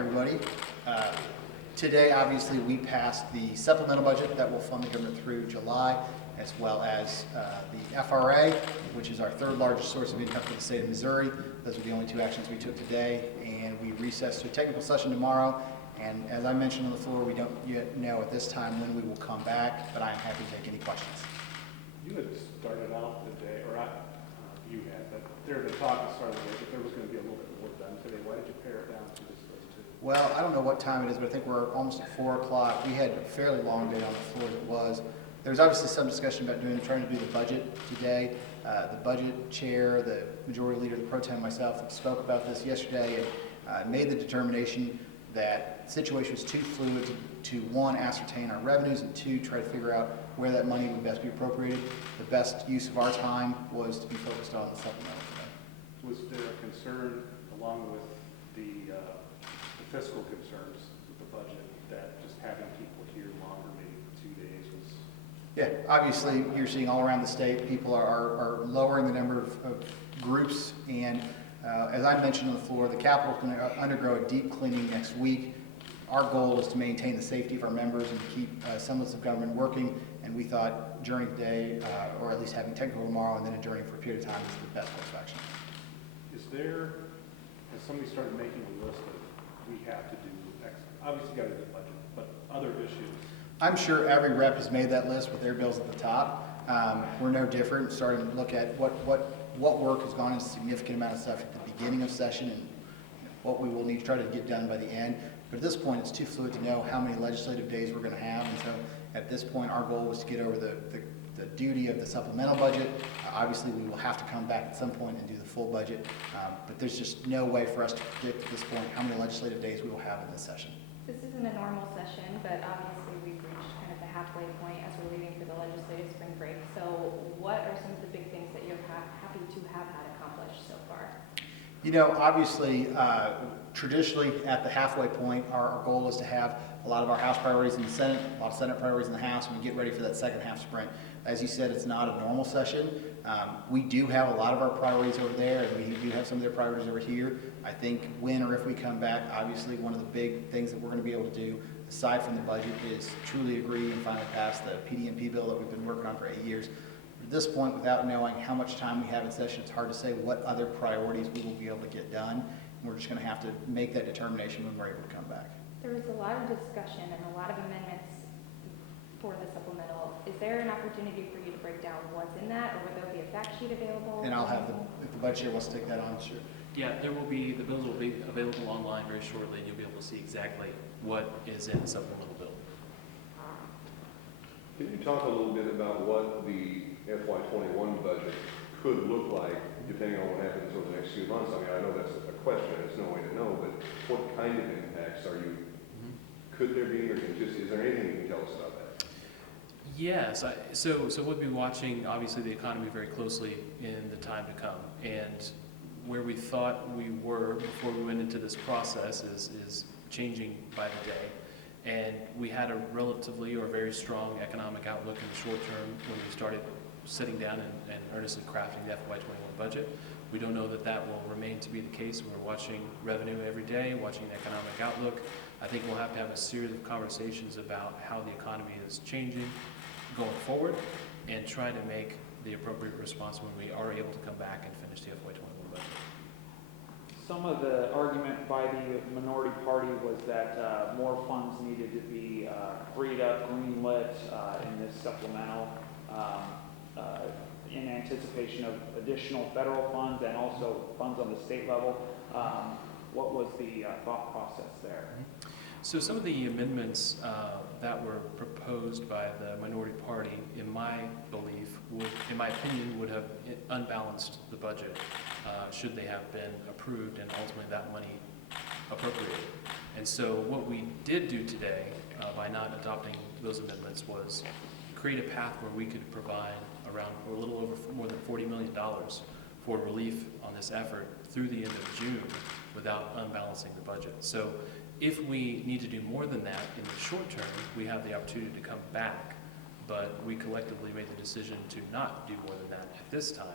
everybody. Uh, Today, obviously, we passed the supplemental budget that will fund the government through July, as well as the FRA, which is our third largest source of income for the state of Missouri. Those are the only two actions we took today, and we recessed to a technical session tomorrow. And as I mentioned on the floor, we don't yet know at this time when we will come back, but I'm happy to take any questions. You had started out the day, or you had, but there had been talk at the start of the day that there was going to be a little bit more done today. Why did you pare it down to just those two? Well, I don't know what time it is, but I think we're almost at 4 o'clock. We had a fairly long day on the floor as it was. There was obviously some discussion about trying to do the budget today. The budget chair, the majority leader, the pro tem, myself spoke about this yesterday and made the determination that the situation was too fluid to one, ascertain our revenues, and two, try to figure out where that money would best be appropriated. The best use of our time was to be focused on the supplemental today. Was there a concern, along with the fiscal concerns with the budget, that just having people here longer, maybe for 2 days, was... Yeah, obviously, you're seeing all around the state, people are lowering the number of groups, and as I mentioned on the floor, the Capitol is going to undergo a deep cleaning next week. Our goal is to maintain the safety of our members and keep semblance of government working, and we thought during the day, or at least having technical tomorrow and then adjourning for a period of time is the best course of action. Has somebody started making a list of, we have to do X, obviously got to do the budget, but other issues? I'm sure every rep has made that list with their bills at the top. We're no different, starting to look at what work has gone into a significant amount of stuff at the beginning of session and what we will need to try to get done by the end. But at this point, it's too fluid to know how many legislative days we're going to have. And so at this point, our goal was to get over the duty of the supplemental budget. Obviously, we will have to come back at some point and do the full budget. But there's just no way for us to predict at this point how many legislative days we will have in this session. This isn't a normal session, but obviously we've reached kind of the halfway point as we're leaving for the legislative spring break. So what are some of the big things that you're happy to have had accomplished so far? You know, obviously, traditionally at the halfway point, our goal is to have a lot of our House priorities in the Senate, a lot of Senate priorities in the House, and we get ready for that second half sprint. As you said, it's not a normal session. We do have a lot of our priorities over there, and we do have some of their priorities over here. I think when or if we come back, obviously one of the big things that we're going to be able to do, aside from the budget, is truly agree and finally pass the PD&P bill that we've been working on for 8 years. At this point, without knowing how much time we have in session, it's hard to say what other priorities we will be able to get done. We're just going to have to make that determination when we're able to come back. There was a lot of discussion and a lot of amendments for the supplemental. Is there an opportunity for you to break down what's in that, or would there be a fact sheet available? And I'll have if the budget chair wants to take that on, sure. Yeah, the bills will be available online very shortly, and you'll be able to see exactly what is in the supplemental bill. Can you talk a little bit about what the FY21 budget could look like depending on what happens over the next few months? I mean, I know that's a question, there's no way to know, but what kind of impacts are you, could there be, or is there anything you can tell us about that? Yes, so we'll be watching, obviously, the economy very closely in the time to come. And where we thought we were before we went into this process is changing by the day. And we had a relatively or very strong economic outlook in the short term when we started sitting down and earnestly crafting the FY21 budget. We don't know that that will remain to be the case. We're watching revenue every day, watching the economic outlook. I think we'll have to have a series of conversations about how the economy is changing going forward and try to make the appropriate response when we are able to come back and finish the FY21 budget. Some of the argument by the minority party was that more funds needed to be freed up, greenlit in this supplemental in anticipation of additional federal funds and also funds on the state level. What was the thought process there? So some of the amendments that were proposed by the minority party, in my belief, in my opinion, would have unbalanced the budget should they have been approved and ultimately that money appropriated. And so what we did do today by not adopting those amendments was create a path where we could provide around a little over more than $40 million for relief on this effort through the end of June without unbalancing the budget. So if we need to do more than that in the short term, we have the opportunity to come back, but we collectively made the decision to not do more than that at this time.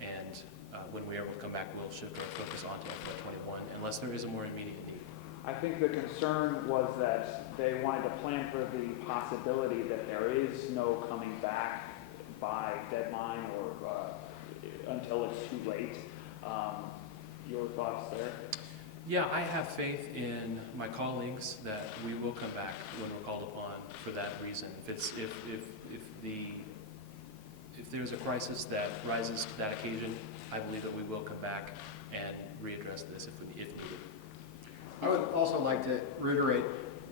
And when we're able to come back, we'll shift our focus onto FY21 unless there is a more immediate need. I think the concern was that they wanted to plan for the possibility that there is no coming back by deadline or until it's too late. Your thoughts there? Yeah, I have faith in my colleagues that we will come back when we're called upon for that reason. If there's a crisis that rises to that occasion, I believe that we will come back and readdress this if needed. I would also like to reiterate,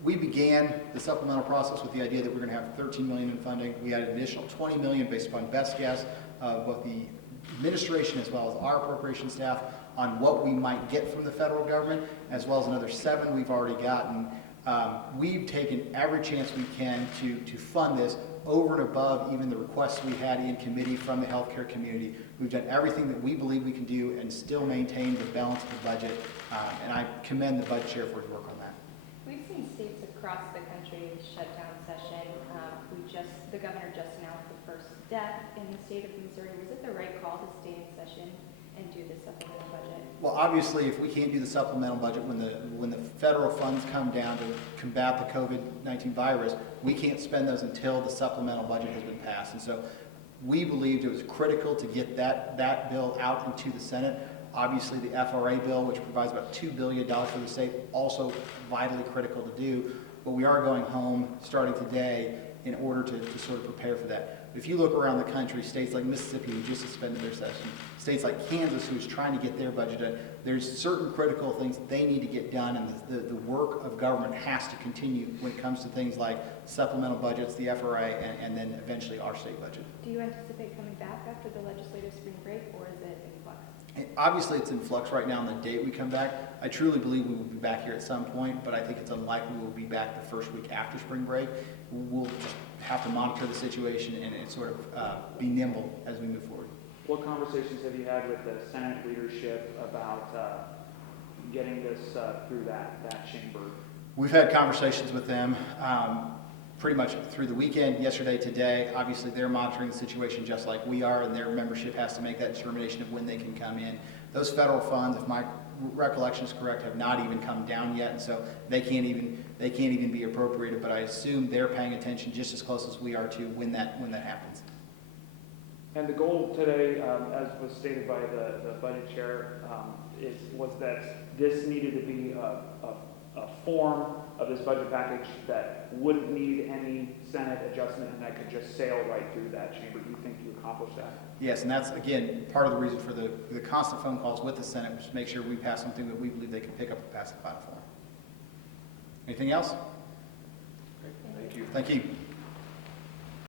we began the supplemental process with the idea that we're going to have 13 million in funding. We had an additional 20 million based upon best guess of both the administration as well as our appropriation staff on what we might get from the federal government, as well as another 7 we've already gotten. We've taken every chance we can to fund this over and above even the requests we had in committee from the healthcare community. We've done everything that we believe we can do and still maintain the balance of the budget, and I commend the budget chair for his work on that. We've seen states across the country shut down session. The governor just announced the first death in the state of Missouri. Was it the right call to stay in session and do the supplemental budget? Well, obviously, if we can't do the supplemental budget when the federal funds come down to combat the COVID-19 virus, we can't spend those until the supplemental budget has been passed. And so we believed it was critical to get that bill out into the Senate. Obviously, the FRA bill, which provides about $2 billion for the state, also vitally critical to do. But we are going home starting today in order to sort of prepare for that. If you look around the country, states like Mississippi, who just suspended their session, states like Kansas, who's trying to get their budget done, there's certain critical things that they need to get done, and the work of government has to continue when it comes to things like supplemental budgets, the FRA, and then eventually our state budget. Do you anticipate coming back after the legislative spring break, or is it in flux? Obviously, it's in flux right now on the date we come back. I truly believe we will be back here at some point, but I think it's unlikely we'll be back the first week after spring break. We'll just have to monitor the situation and sort of be nimble as we move forward. What conversations have you had with the Senate leadership about getting this through that chamber? We've had conversations with them pretty much through the weekend, yesterday, today. Obviously, they're monitoring the situation just like we are, and their membership has to make that determination of when they can come in. Those federal funds, if my recollection is correct, have not even come down yet, and so they can't even be appropriated. But I assume they're paying attention just as close as we are to when that happens. And the goal today, as was stated by the budget chair, was that this needed to be a form of this budget package that wouldn't need any Senate adjustment and that could just sail right through that chamber. Do you think you accomplished that? Yes, and that's, again, part of the reason for the constant phone calls with the Senate, was to make sure we pass something that we believe they can pick up and pass the final form. Anything else? Thank you. Thank you.